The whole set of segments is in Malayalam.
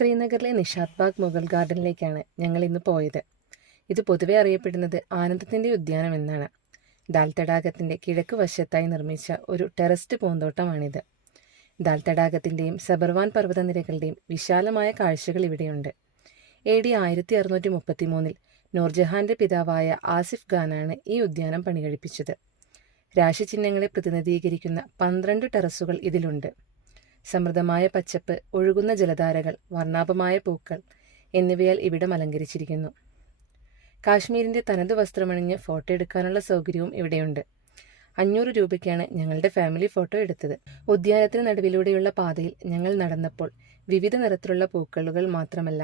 ശ്രീനഗറിലെ നിഷാദ് ബാഗ് മുഗൾ ഗാർഡനിലേക്കാണ് ഞങ്ങൾ ഇന്ന് പോയത്. ഇത് പൊതുവെ അറിയപ്പെടുന്നത് ആനന്ദത്തിൻ്റെ ഉദ്യാനം എന്നാണ്. ദാൽ തടാകത്തിൻ്റെ കിഴക്ക് വശത്തായി നിർമ്മിച്ച ഒരു ടെറസ്ഡ് പൂന്തോട്ടമാണിത്. ദാൽ തടാകത്തിൻ്റെയും സബർവാൻ പർവ്വതനിരകളുടെയും വിശാലമായ കാഴ്ചകൾ ഇവിടെയുണ്ട്. AD 1633 നൂർജഹാന്റെ പിതാവായ ആസിഫ് ഖാനാണ് ഈ ഉദ്യാനം പണികഴിപ്പിച്ചത്. രാശിചിഹ്നങ്ങളെ പ്രതിനിധീകരിക്കുന്ന 12 ടെറസുകൾ ഇതിലുണ്ട്. സമൃദ്ധമായ പച്ചപ്പ്, ഒഴുകുന്ന ജലധാരകൾ, വർണ്ണാഭമായ പൂക്കൾ എന്നിവയാൽ ഇവിടം അലങ്കരിച്ചിരിക്കുന്നു. കാശ്മീരിൻ്റെ തനത് വസ്ത്രമണിഞ്ഞ് ഫോട്ടോ എടുക്കാനുള്ള സൗകര്യവും ഇവിടെയുണ്ട്. 500 രൂപയ്ക്കാണ് ഞങ്ങളുടെ ഫാമിലി ഫോട്ടോ എടുത്തത്. ഉദ്യാനത്തിന് നടുവിലൂടെയുള്ള പാതയിൽ ഞങ്ങൾ നടന്നപ്പോൾ വിവിധ നിറത്തിലുള്ള പൂക്കളുകൾ മാത്രമല്ല,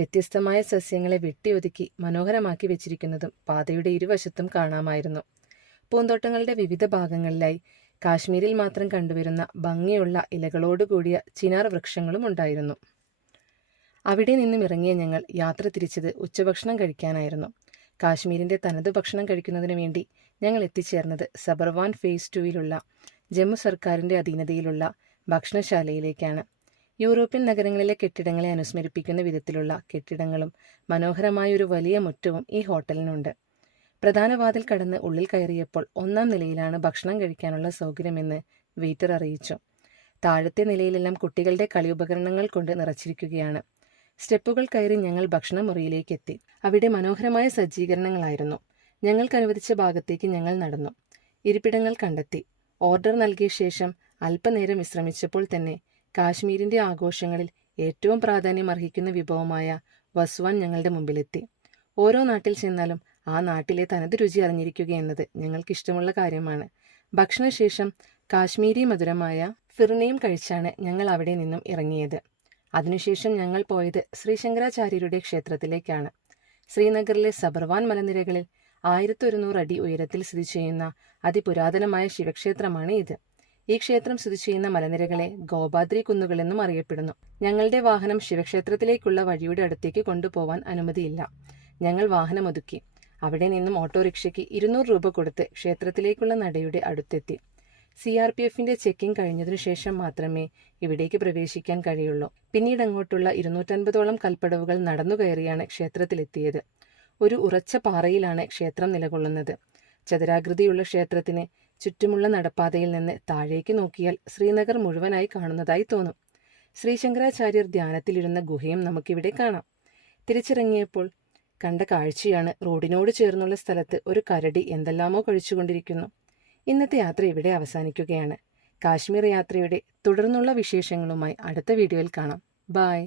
വ്യത്യസ്തമായ സസ്യങ്ങളെ വെട്ടിയൊതുക്കി മനോഹരമാക്കി വെച്ചിരിക്കുന്നതും പാതയുടെ ഇരുവശത്തും കാണാമായിരുന്നു. പൂന്തോട്ടങ്ങളുടെ വിവിധ ഭാഗങ്ങളിലായി കാശ്മീരിൽ മാത്രം കണ്ടുവരുന്ന ഭംഗിയുള്ള ഇലകളോടുകൂടിയ ചിനാർ വൃക്ഷങ്ങളും ഉണ്ടായിരുന്നു. അവിടെ നിന്നും ഇറങ്ങിയ ഞങ്ങൾ യാത്ര തിരിച്ചത് ഉച്ചഭക്ഷണം കഴിക്കാനായിരുന്നു. കാശ്മീരിൻ്റെ തനത് ഭക്ഷണം കഴിക്കുന്നതിന് വേണ്ടി ഞങ്ങൾ എത്തിച്ചേർന്നത് സബർവാൻ ഫേസ് 2 ജമ്മു സർക്കാരിൻ്റെ അധീനതയിലുള്ള ഭക്ഷണശാലയിലേക്കാണ്. യൂറോപ്യൻ നഗരങ്ങളിലെ കെട്ടിടങ്ങളെ അനുസ്മരിപ്പിക്കുന്ന വിധത്തിലുള്ള കെട്ടിടങ്ങളും മനോഹരമായൊരു വലിയ മുറ്റവും ഈ ഹോട്ടലിനുണ്ട്. പ്രധാന വാതിൽ കടന്ന് ഉള്ളിൽ കയറിയപ്പോൾ 1-ാം നിലയിലാണ് ഭക്ഷണം കഴിക്കാനുള്ള സൗകര്യമെന്ന് വെയിറ്റർ അറിയിച്ചു. താഴത്തെ നിലയിലെല്ലാം കുട്ടികളുടെ കളിയുപകരണങ്ങൾ കൊണ്ട് നിറച്ചിരിക്കുകയാണ്. സ്റ്റെപ്പുകൾ കയറി ഞങ്ങൾ ഭക്ഷണമുറിയിലേക്ക് എത്തി. അവിടെ മനോഹരമായ സജ്ജീകരണങ്ങളായിരുന്നു. ഞങ്ങൾക്ക് അനുവദിച്ച ഭാഗത്തേക്ക് ഞങ്ങൾ നടന്നു. ഇരിപ്പിടങ്ങൾ കണ്ടെത്തി. ഓർഡർ നൽകിയ ശേഷം അല്പനേരം വിശ്രമിച്ചപ്പോൾ തന്നെ കാശ്മീരിൻ്റെ ആഘോഷങ്ങളിൽ ഏറ്റവും പ്രാധാന്യം അർഹിക്കുന്ന വിഭവമായ വസ്വാൻ ഞങ്ങളുടെ മുമ്പിലെത്തി. ഓരോ നാട്ടിൽ ചെന്നാലും ആ നാട്ടിലെ തനത് രുചി അറിഞ്ഞിരിക്കുക എന്നത് ഞങ്ങൾക്കിഷ്ടമുള്ള കാര്യമാണ്. ഭക്ഷണശേഷം കാശ്മീരി മധുരമായ ഫിർനയും കഴിച്ചാണ് ഞങ്ങൾ അവിടെ നിന്നും ഇറങ്ങിയത്. അതിനുശേഷം ഞങ്ങൾ പോയത് ശ്രീ ശങ്കരാചാര്യരുടെ ക്ഷേത്രത്തിലേക്കാണ്. ശ്രീനഗറിലെ സബർവാൻ മലനിരകളിൽ 1100 അടി ഉയരത്തിൽ സ്ഥിതി ചെയ്യുന്ന അതിപുരാതനമായ ശിവക്ഷേത്രമാണ് ഇത്. ഈ ക്ഷേത്രം സ്ഥിതി ചെയ്യുന്ന മലനിരകളെ ഗോപാദ്രി കുന്നുകളെന്നും അറിയപ്പെടുന്നു. ഞങ്ങളുടെ വാഹനം ശിവക്ഷേത്രത്തിലേക്കുള്ള വഴിയുടെ അടുത്തേക്ക് കൊണ്ടുപോവാൻ അനുമതിയില്ല. ഞങ്ങൾ വാഹനം ഒതുക്കി. അവിടെ നിന്നും ഓട്ടോറിക്ഷയ്ക്ക് 200 രൂപ കൊടുത്ത് ക്ഷേത്രത്തിലേക്കുള്ള നടയുടെ അടുത്തെത്തി. CRPFന്റെ ചെക്കിംഗ് കഴിഞ്ഞതിനു ശേഷം മാത്രമേ ഇവിടേക്ക് പ്രവേശിക്കാൻ കഴിയുള്ളൂ. പിന്നീട് അങ്ങോട്ടുള്ള 250ഓളം കൽപ്പടവുകൾ നടന്നു കയറിയാണ് ക്ഷേത്രത്തിലെത്തിയത്. ഒരു ഉറച്ച പാറയിലാണ് ക്ഷേത്രം നിലകൊള്ളുന്നത്. ചതുരാകൃതിയുള്ള ക്ഷേത്രത്തിന് ചുറ്റുമുള്ള നടപ്പാതയിൽ നിന്ന് താഴേക്ക് നോക്കിയാൽ ശ്രീനഗർ മുഴുവനായി കാണുന്നതായി തോന്നും. ശ്രീ ശങ്കരാചാര്യർ ധ്യാനത്തിലിരുന്ന ഗുഹയും നമുക്കിവിടെ കാണാം. തിരിച്ചിറങ്ങിയപ്പോൾ കണ്ട കാഴ്ചയാണ്, റോഡിനോട് ചേർന്നുള്ള സ്ഥലത്ത് ഒരു കരടി എന്തെല്ലാമോ കഴിച്ചുകൊണ്ടിരിക്കുന്നു. ഇന്നത്തെ യാത്ര ഇവിടെ അവസാനിക്കുകയാണ്. കാശ്മീർ യാത്രയുടെ തുടർന്നുള്ള വിശേഷങ്ങളുമായി അടുത്ത വീഡിയോയിൽ കാണാം. ബൈ.